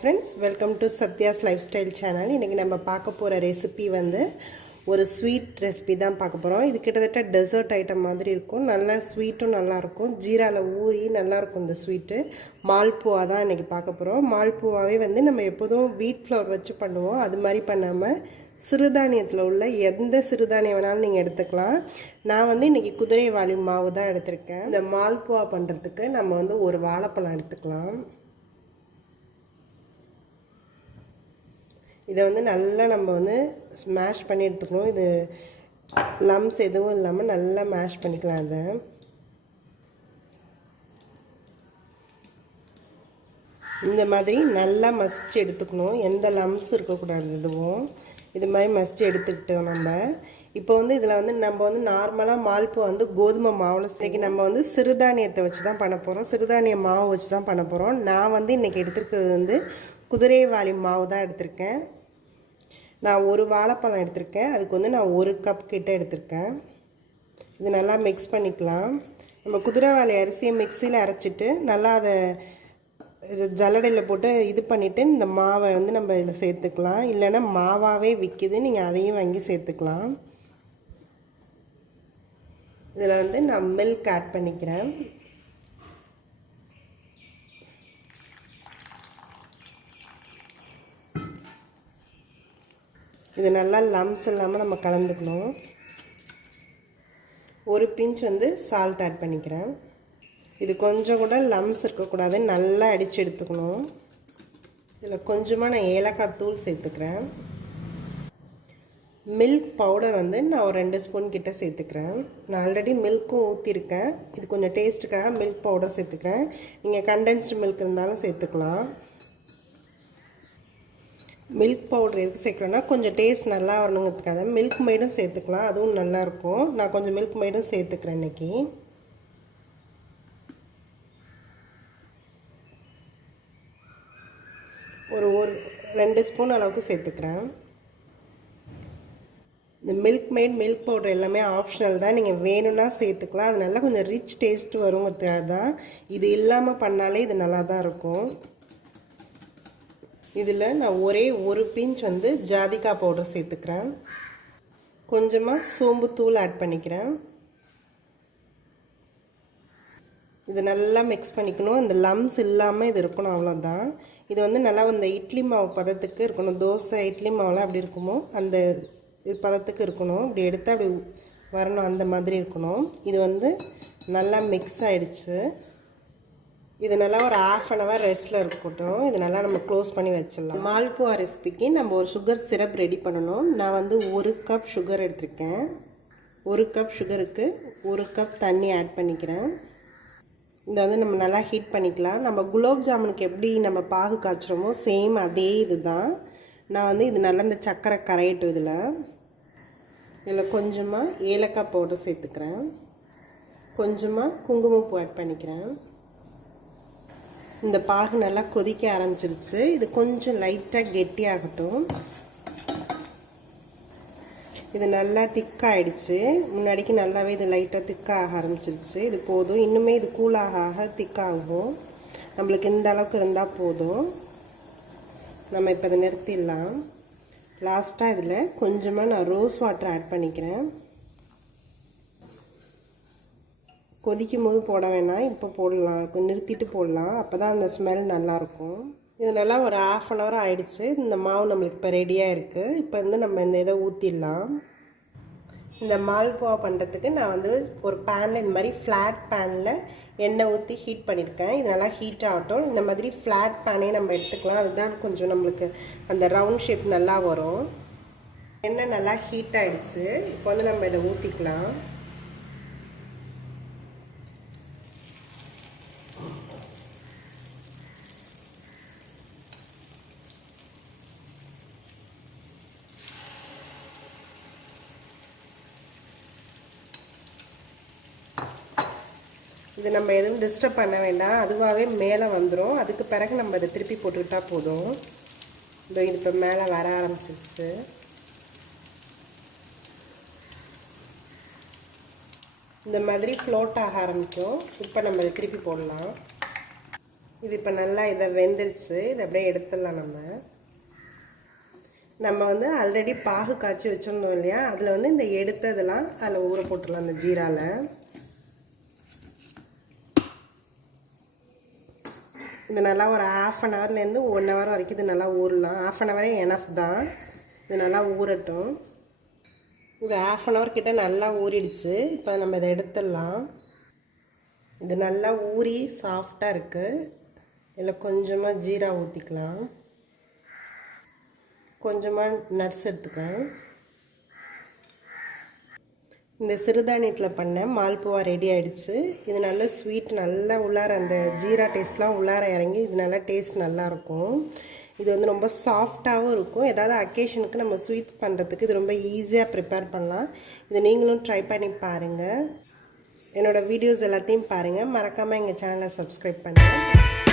friends, welcome to Satya's Lifestyle channel. இன்னைக்கு நம்ம பார்க்க போற ரெசிபி வந்து ஒரு ஸ்வீட் ரெசிபி தான் பார்க்க போறோம். இது கிட்டத்தட்ட டெசர்ட் ஐட்டம் மாதிரி இருக்கும். நல்ல ஸ்வீட்டும் நல்லா இருக்கும். ஜீரால ஊறி நல்லா இருக்கும் இந்த ஸ்வீட். மால்புவா தான் இன்னைக்கு பார்க்க போறோம். மால்புவாவே வந்து நம்ம எப்போதும் வீட் ஃப்ளவர் வச்சு பண்ணுவோம். அது மாதிரி பண்ணாம சிறுதானியத்தில் உள்ள எந்த சிறுதானியம் வேணாலும் நீங்கள் எடுத்துக்கலாம். நான் வந்து இன்றைக்கி குதிரைவாலி மாவு தான் எடுத்திருக்கேன். இந்த மால்புவா பண்ணுறதுக்கு நம்ம வந்து ஒரு வாழைப்பழம் எடுத்துக்கலாம். இதை வந்து நல்லா நம்ம வந்து ஸ்மாஷ் பண்ணி எடுத்துக்கணும். இது லம்ஸ் எதுவும் இல்லாமல் நல்லா மேஷ் பண்ணிக்கலாம். அதை இந்த மாதிரி நல்லா மசிச்சு எடுத்துக்கணும். எந்த லம்ஸ் இருக்கக்கூடாது. இதுவும் இது மாதிரி மசிச்சு எடுத்துக்கிட்டோம். நம்ம இப்போ வந்து இதில் வந்து நம்ம வந்து நார்மலாக மால்புவா வந்து கோதுமை மாவில் இன்றைக்கி நம்ம வந்து சிறுதானியத்தை வச்சு தான் பண்ண போகிறோம். சிறுதானிய மாவு வச்சு தான் பண்ண போகிறோம். நான் வந்து இன்றைக்கி எடுத்துருக்கிறது வந்து குதிரைவாலி மாவு தான் எடுத்திருக்கேன். நான் ஒரு வாழைப்பழம் எடுத்திருக்கேன். அதுக்கு வந்து நான் 1 கப் கிட்ட எடுத்திருக்கேன். இது நல்லா மிக்ஸ் பண்ணிக்கலாம். நம்ம குதிரைவாலி அரிசியை மிக்சியில் அரைச்சிட்டு நல்லா அதை ஜல்லடையில் போட்டு இது பண்ணிவிட்டு இந்த மாவை வந்து நம்ம இதில் சேர்த்துக்கலாம். இல்லைன்னா மாவாகவே விற்கிது, நீங்கள் அதையும் வாங்கி சேர்த்துக்கலாம். இதில் வந்து நான் மில்க் ஆட் பண்ணிக்கிறேன். இது நல்லா லம்ஸ் இல்லாமல் நம்ம கலந்துக்கணும். ஒரு பிஞ்ச் வந்து சால்ட் ஆட் பண்ணிக்கிறேன். இது கொஞ்சம் கூட லம்ஸ் இருக்கக்கூடாது, நல்லா அடித்து எடுத்துக்கணும். இதில் கொஞ்சமாக நான் ஏலக்காய் தூள் சேர்த்துக்கிறேன். மில்க் பவுடர் வந்து நான் ஒரு 2 ஸ்பூன் கிட்ட சேர்த்துக்கிறேன். நான் ஆல்ரெடி மில்க்கும் ஊற்றிருக்கேன். இது கொஞ்சம் டேஸ்ட்டுக்காக மில்க் பவுடர் சேர்த்துக்கிறேன். நீங்கள் கண்டென்ஸ்டு மில்க் இருந்தாலும் சேர்த்துக்கலாம். மில்க் பவுடர் எதுக்கு சேர்க்குறேன்னா கொஞ்சம் டேஸ்ட் நல்லா வரணுங்கிறதுக்காக. மில்க் மெய்டும் சேர்த்துக்கலாம், அதுவும் நல்லாயிருக்கும். நான் கொஞ்சம் மில்க் மெய்டும் சேர்த்துக்கிறேன் இன்றைக்கி. ஒரு 2 ஸ்பூன் அளவுக்கு சேர்த்துக்கிறேன். இந்த மில்க் மெய்ட் மில்க் பவுடர் எல்லாமே ஆப்ஷனல் தான், நீங்கள் வேணும்னா சேர்த்துக்கலாம். அது நல்லா கொஞ்சம் ரிச் டேஸ்ட் வருங்கிறதுக்காக தான். இது இல்லாமல் பண்ணாலே இது நல்லா தான் இருக்கும். இதில் நான் ஒரே ஒரு பிஞ்ச் வந்து ஜாதிக்காய் பவுடர் சேர்த்துக்கிறேன். கொஞ்சமாக சோம்பு தூள் ஆட் பண்ணிக்கிறேன். இது நல்லா மிக்ஸ் பண்ணிக்கணும். இந்த லம்ஸ் இல்லாமல் இது இருக்கணும், அவ்வளோதான். இது வந்து நல்லா இந்த இட்லி மாவு பதத்துக்கு இருக்கணும். தோசை இட்லி மாவுலாம் அப்படி இருக்குமோ அந்த இது பதத்துக்கு இருக்கணும். இப்படி எடுத்தால் அப்படி வரணும், அந்த மாதிரி இருக்கணும். இது வந்து நல்லா மிக்ஸ் ஆகிடுச்சு. இது நல்லா ஒரு 1/2 hour ரெஸ்ட்டில் இருக்கட்டும். இது நல்லா நம்ம க்ளோஸ் பண்ணி வச்சிடலாம். மால்புவா ரெசிபிக்கு நம்ம ஒரு சுகர் சிரப் ரெடி பண்ணணும். நான் வந்து 1 கப் சுகர் எடுத்திருக்கேன். 1 கப் சுகருக்கு 1 கப் தண்ணி ஆட் பண்ணிக்கிறேன். இதை வந்து நம்ம நல்லா ஹீட் பண்ணிக்கலாம். நம்ம குலோப் ஜாமுனுக்கு எப்படி நம்ம பாகு காய்ச்சுறோமோ சேம் அதே இது தான். நான் வந்து இது நல்லா இந்த சர்க்கரை கரையட்டும். இதில் கொஞ்சமாக ஏலக்காய் பவுடர் சேர்த்துக்கிறேன். கொஞ்சமாக குங்குமப்பூ ஆட் பண்ணிக்கிறேன். இந்த பாகு நல்லா கொதிக்க ஆரம்பிச்சிருச்சு. இது கொஞ்சம் லைட்டாக கெட்டியாகட்டும். இது நல்லா திக்காகிடுச்சு. முன்னாடிக்கு நல்லாவே இது லைட்டாக திக்காக ஆரம்பிச்சிருச்சு. இது போதும். இன்னுமே இது கூலாக ஆக திக்காகும். நம்மளுக்கு இந்த அளவுக்கு இருந்தால் போதும். நம்ம இப்போ இதை நிறுத்திடலாம். லாஸ்ட்டாக இதில் கொஞ்சமாக நான் ரோஸ் வாட்டர் ஆட் பண்ணிக்கிறேன். கொதிக்கும் போது போட வேணாம், இப்போ போடலாம். நிறுத்திட்டு போடலாம், அப்போ தான் அந்த ஸ்மெல் நல்லாயிருக்கும். இது நல்லா ஒரு 1/2 hour ஆகிடுச்சு. இந்த மாவு நம்மளுக்கு இப்போ ரெடியாக இருக்குது. இப்போ வந்து நம்ம இந்த இதை ஊற்றிடலாம். இந்த மால்புவா பண்ணுறதுக்கு நான் வந்து ஒரு பேனில் இந்த மாதிரி ஃப்ளாட் பேனில் எண்ணெய் ஊற்றி ஹீட் பண்ணியிருக்கேன். இது நல்லா ஹீட் ஆகட்டும். இந்த மாதிரி ஃப்ளாட் பேனே நம்ம எடுத்துக்கலாம். அதுதான் கொஞ்சம் நம்மளுக்கு அந்த ரவுண்ட் ஷேப் நல்லா வரும். எண்ணெய் நல்லா ஹீட் ஆகிடுச்சு. இப்போ வந்து நம்ம இதை ஊற்றிக்கலாம். இது நம்ம எதுவும் டிஸ்டர்ப் பண்ண வேண்டாம், அதுவாகவே மேலே வந்துடும். அதுக்கு பிறகு நம்ம அதை திருப்பி போட்டுக்கிட்டால் போதும். இது இப்போ மேலே வர ஆரம்பிச்சிருச்சு. இந்த மாதிரி ஃப்ளோட் ஆக ஆரம்பிக்கும். இப்போ நம்ம அதை திருப்பி போடலாம். இது இப்போ நல்லா இதை வெந்துருச்சு. இதை அப்படியே எடுத்துடலாம். நம்ம வந்து ஆல்ரெடி பாகு காய்ச்சி வச்சுருந்தோம் இல்லையா, அதில் வந்து இந்த எடுத்ததெல்லாம் அதில் ஊற போட்டுடலாம். அந்த ஜீராவில் இது நல்லா ஒரு 1/2 ஹவர்லேருந்து 1 ஹவர் வரைக்கும் இது நல்லா ஊறலாம். 1/2 ஹவரே எனஃப் தான். இது நல்லா ஊறட்டும். இது 1/2 ஹவர் கிட்ட நல்லா ஊறிடுச்சு. இப்போ நம்ம இதை எடுத்துடலாம். இது நல்லா ஊறி சாஃப்டாக இருக்குது. இதில் கொஞ்சமாக ஜீரா ஊற்றிக்கலாம். கொஞ்சமாக நட்ஸ் எடுத்துக்கலாம். இந்த சிறுதானியத்தில் பண்ண மால்புவா ரெடி ஆகிடுச்சு. இது நல்ல ஸ்வீட், நல்லா உள்ளார அந்த ஜீரா டேஸ்ட்லாம் உள்ளார இறங்கி இது நல்லா டேஸ்ட் நல்லாயிருக்கும். இது வந்து ரொம்ப சாஃப்டாகவும் இருக்கும். ஏதாவது அக்கேஷனுக்கு நம்ம ஸ்வீட்ஸ் பண்ணுறதுக்கு இது ரொம்ப ஈஸியாக ப்ரிப்பேர் பண்ணலாம். இது நீங்களும் ட்ரை பண்ணி பாருங்கள். என்னோடய வீடியோஸ் எல்லாத்தையும் பாருங்கள். மறக்காமல் எங்கள் சேனலை சப்ஸ்கிரைப் பண்ணுங்கள்.